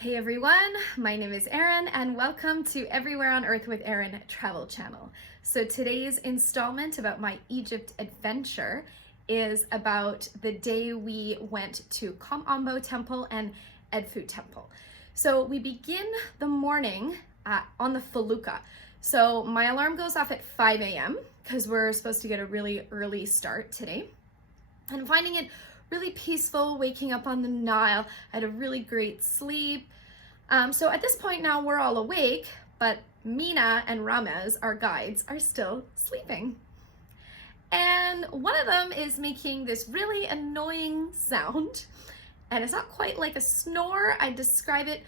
Hey everyone, my name is Erin and welcome to Everywhere on Earth with Erin travel channel. So today's installment about my Egypt adventure is about the day we went to Ombo temple and Edfu temple. So we begin the morning on the felucca. So my alarm goes off at 5 a.m. because we're supposed to get a really early start today. And I'm finding it really peaceful waking up on the Nile. I had a really great sleep. So at this point now we're all awake, but Mina and Ramez, our guides, are still sleeping. And one of them is making this really annoying sound. And it's not quite like a snore. I describe it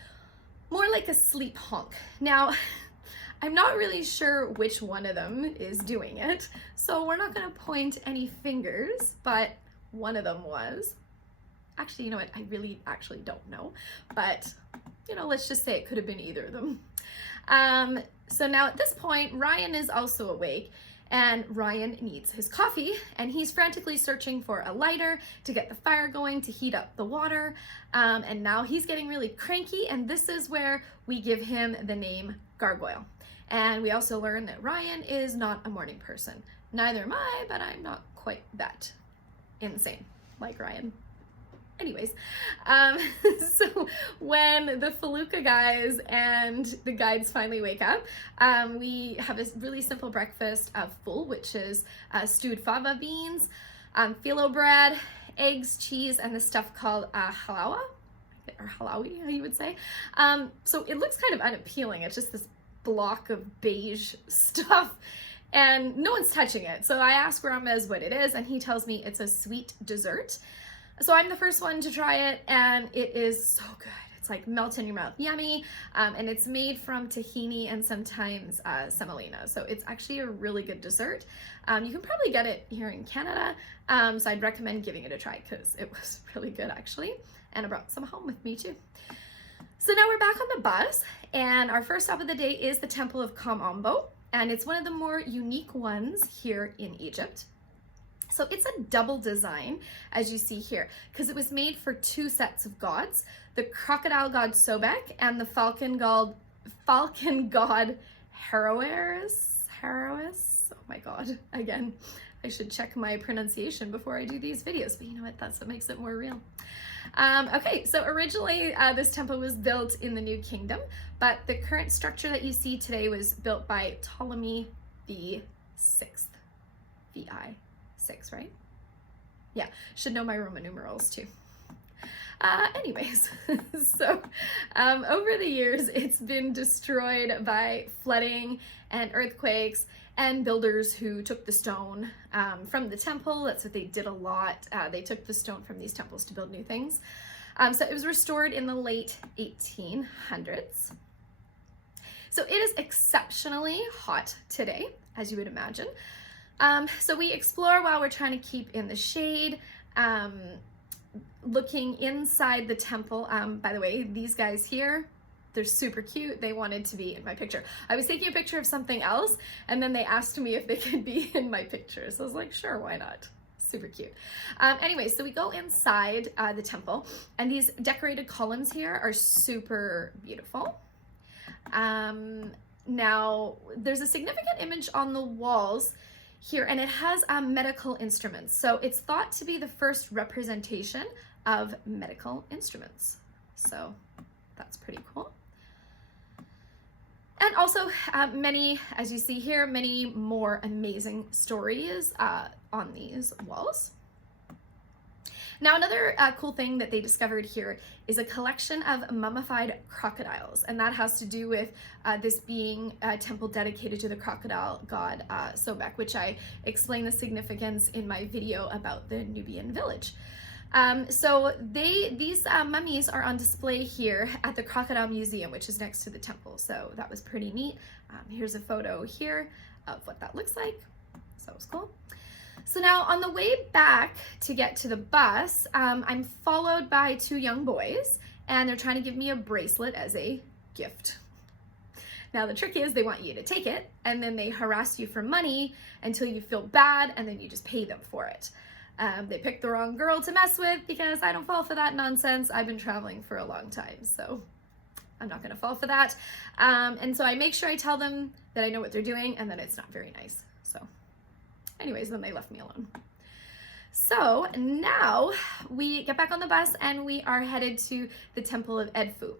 more like a sleep honk. Now, I'm not really sure which one of them is doing it, so we're not gonna point any fingers, but one of them was. Actually, you know what? I really actually don't know, but you know, let's just say it could have been either of them. So now at this point, Ryan is also awake and Ryan needs his coffee and he's frantically searching for a lighter to get the fire going to heat up the water. And now he's getting really cranky, and this is where we give him the name Gargoyle. And we also learn that Ryan is not a morning person. Neither am I, but I'm not quite that insane like Ryan. Anyways, so when the felucca guys and the guides finally wake up, we have a really simple breakfast of full, which is stewed fava beans, phyllo bread, eggs, cheese, and this stuff called halawa, or halawi, you would say. So it looks kind of unappealing. It's just this block of beige stuff, and no one's touching it. So I ask Ramez what it is, and he tells me it's a sweet dessert. So I'm the first one to try it, and it is so good. It's like melt in your mouth, yummy, and it's made from tahini and sometimes semolina. So it's actually a really good dessert. You can probably get it here in Canada, so I'd recommend giving it a try because it was really good actually, and I brought some home with me too. So now we're back on the bus, and our first stop of the day is the Temple of Ombo, and it's one of the more unique ones here in Egypt. So it's a double design, as you see here, because it was made for two sets of gods, the crocodile god Sobek and the falcon god Heroes. Oh my god, again, I should check my pronunciation before I do these videos, but you know what, that's what makes it more real. Okay, so originally this temple was built in the New Kingdom, but the current structure that you see today was built by Ptolemy the 6th, VI. 6, right? Yeah, should know my Roman numerals too. Anyways, so over the years, it's been destroyed by flooding and earthquakes and builders who took the stone from the temple. That's what they did a lot. They took the stone from these temples to build new things. So it was restored in the late 1800s. So it is exceptionally hot today, as you would imagine. So we explore while we're trying to keep in the shade, looking inside the temple. By the way, these guys here, they're super cute. They wanted to be in my picture. I was taking a picture of something else, and then they asked me if they could be in my picture. So I was like, sure, why not? Super cute. Anyway, so we go inside the temple, and these decorated columns here are super beautiful. Now, there's a significant image on the walls here, and it has medical instruments. So it's thought to be the first representation of medical instruments. So that's pretty cool. And also many, as you see here, many more amazing stories on these walls. Now, another cool thing that they discovered here is a collection of mummified crocodiles, and that has to do with this being a temple dedicated to the crocodile god Sobek, which I explain the significance in my video about the Nubian village. So these mummies are on display here at the Crocodile Museum, which is next to the temple, so that was pretty neat. Here's a photo here of what that looks like, so it was cool. So now on the way back to get to the bus, I'm followed by two young boys, and they're trying to give me a bracelet as a gift. Now the trick is they want you to take it, and then they harass you for money until you feel bad, and then you just pay them for it. They picked the wrong girl to mess with because I don't fall for that nonsense. I've been traveling for a long time, so I'm not gonna fall for that. And so I make sure I tell them that I know what they're doing and that it's not very nice. So anyways, then they left me alone. So now we get back on the bus and we are headed to the Temple of Edfu.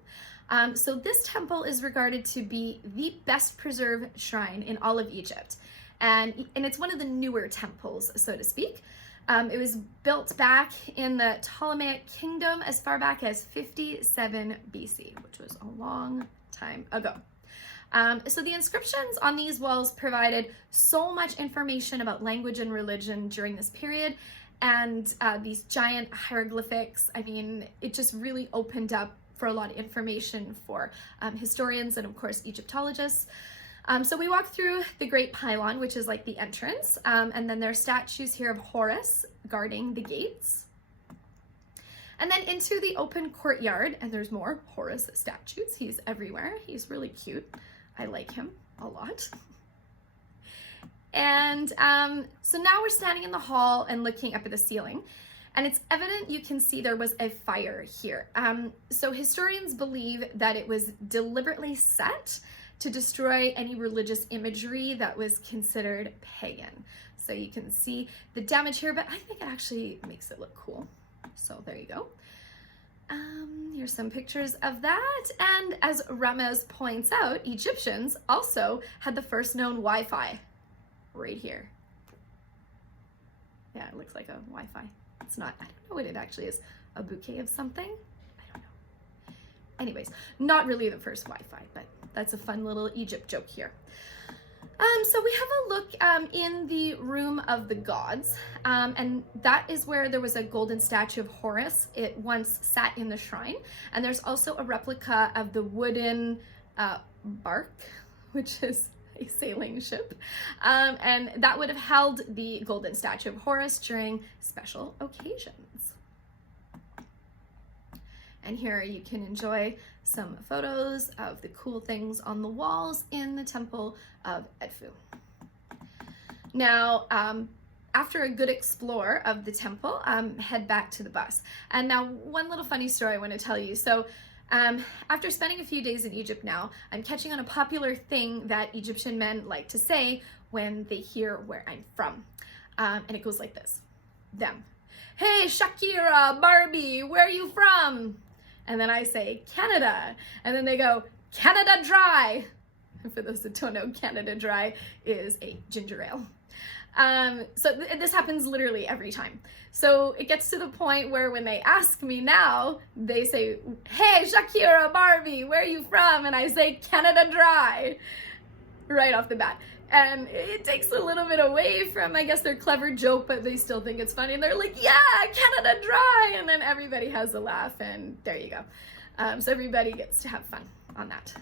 So this temple is regarded to be the best preserved shrine in all of Egypt. And it's one of the newer temples, so to speak. It was built back in the Ptolemaic kingdom as far back as 57 BC, which was a long time ago. So the inscriptions on these walls provided so much information about language and religion during this period, and these giant hieroglyphics, I mean, it just really opened up for a lot of information for historians and of course Egyptologists. So we walk through the Great Pylon, which is like the entrance, and then there are statues here of Horus guarding the gates. And then into the open courtyard, and there's more Horus statues. He's everywhere. He's really cute. I like him a lot. And so now we're standing in the hall and looking up at the ceiling. And it's evident you can see there was a fire here. So historians believe that it was deliberately set to destroy any religious imagery that was considered pagan. So you can see the damage here, but I think it actually makes it look cool. So there you go. Here's some pictures of that. And as Ramez points out, Egyptians also had the first known Wi-Fi right here. Yeah, it looks like a Wi-Fi. It's not, I don't know what it actually is. A bouquet of something? I don't know. Anyways, not really the first Wi-Fi, but that's a fun little Egypt joke here. So we have a look in the room of the gods, and that is where there was a golden statue of Horus. It once sat in the shrine, and there's also a replica of the wooden bark, which is a sailing ship, and that would have held the golden statue of Horus during special occasions. And here you can enjoy some photos of the cool things on the walls in the Temple of Edfu. Now, after a good explore of the temple, head back to the bus. And now one little funny story I want to tell you. So after spending a few days in Egypt now, I'm catching on a popular thing that Egyptian men like to say when they hear where I'm from. And it goes like this. Them. Hey, Shakira, Barbie, where are you from? And then I say, Canada. And then they go, Canada Dry. And for those that don't know, Canada Dry is a ginger ale. So this happens literally every time. So it gets to the point where when they ask me now, they say, hey, Shakira, Barbie, where are you from? And I say, Canada Dry, right off the bat. And it takes a little bit away from, I guess, their clever joke, but they still think it's funny. And they're like, yeah, Canada Dry. And then everybody has a laugh, and there you go. So everybody gets to have fun on that.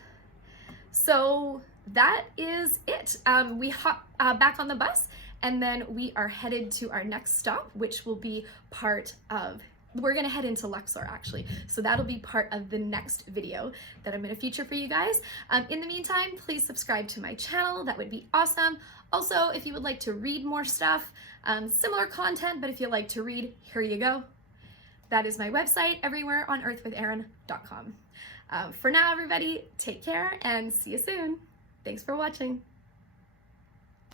So that is it. We hop back on the bus, and then we are headed to our next stop, which will be part of, we're gonna head into Luxor actually. So that'll be part of the next video that I'm gonna feature for you guys. In the meantime, please subscribe to my channel. That would be awesome. Also, if you would like to read more stuff, similar content, but if you like to read, here you go. That is my website, everywhereonearthwitherin.com. For now, everybody, take care and see you soon. Thanks for watching.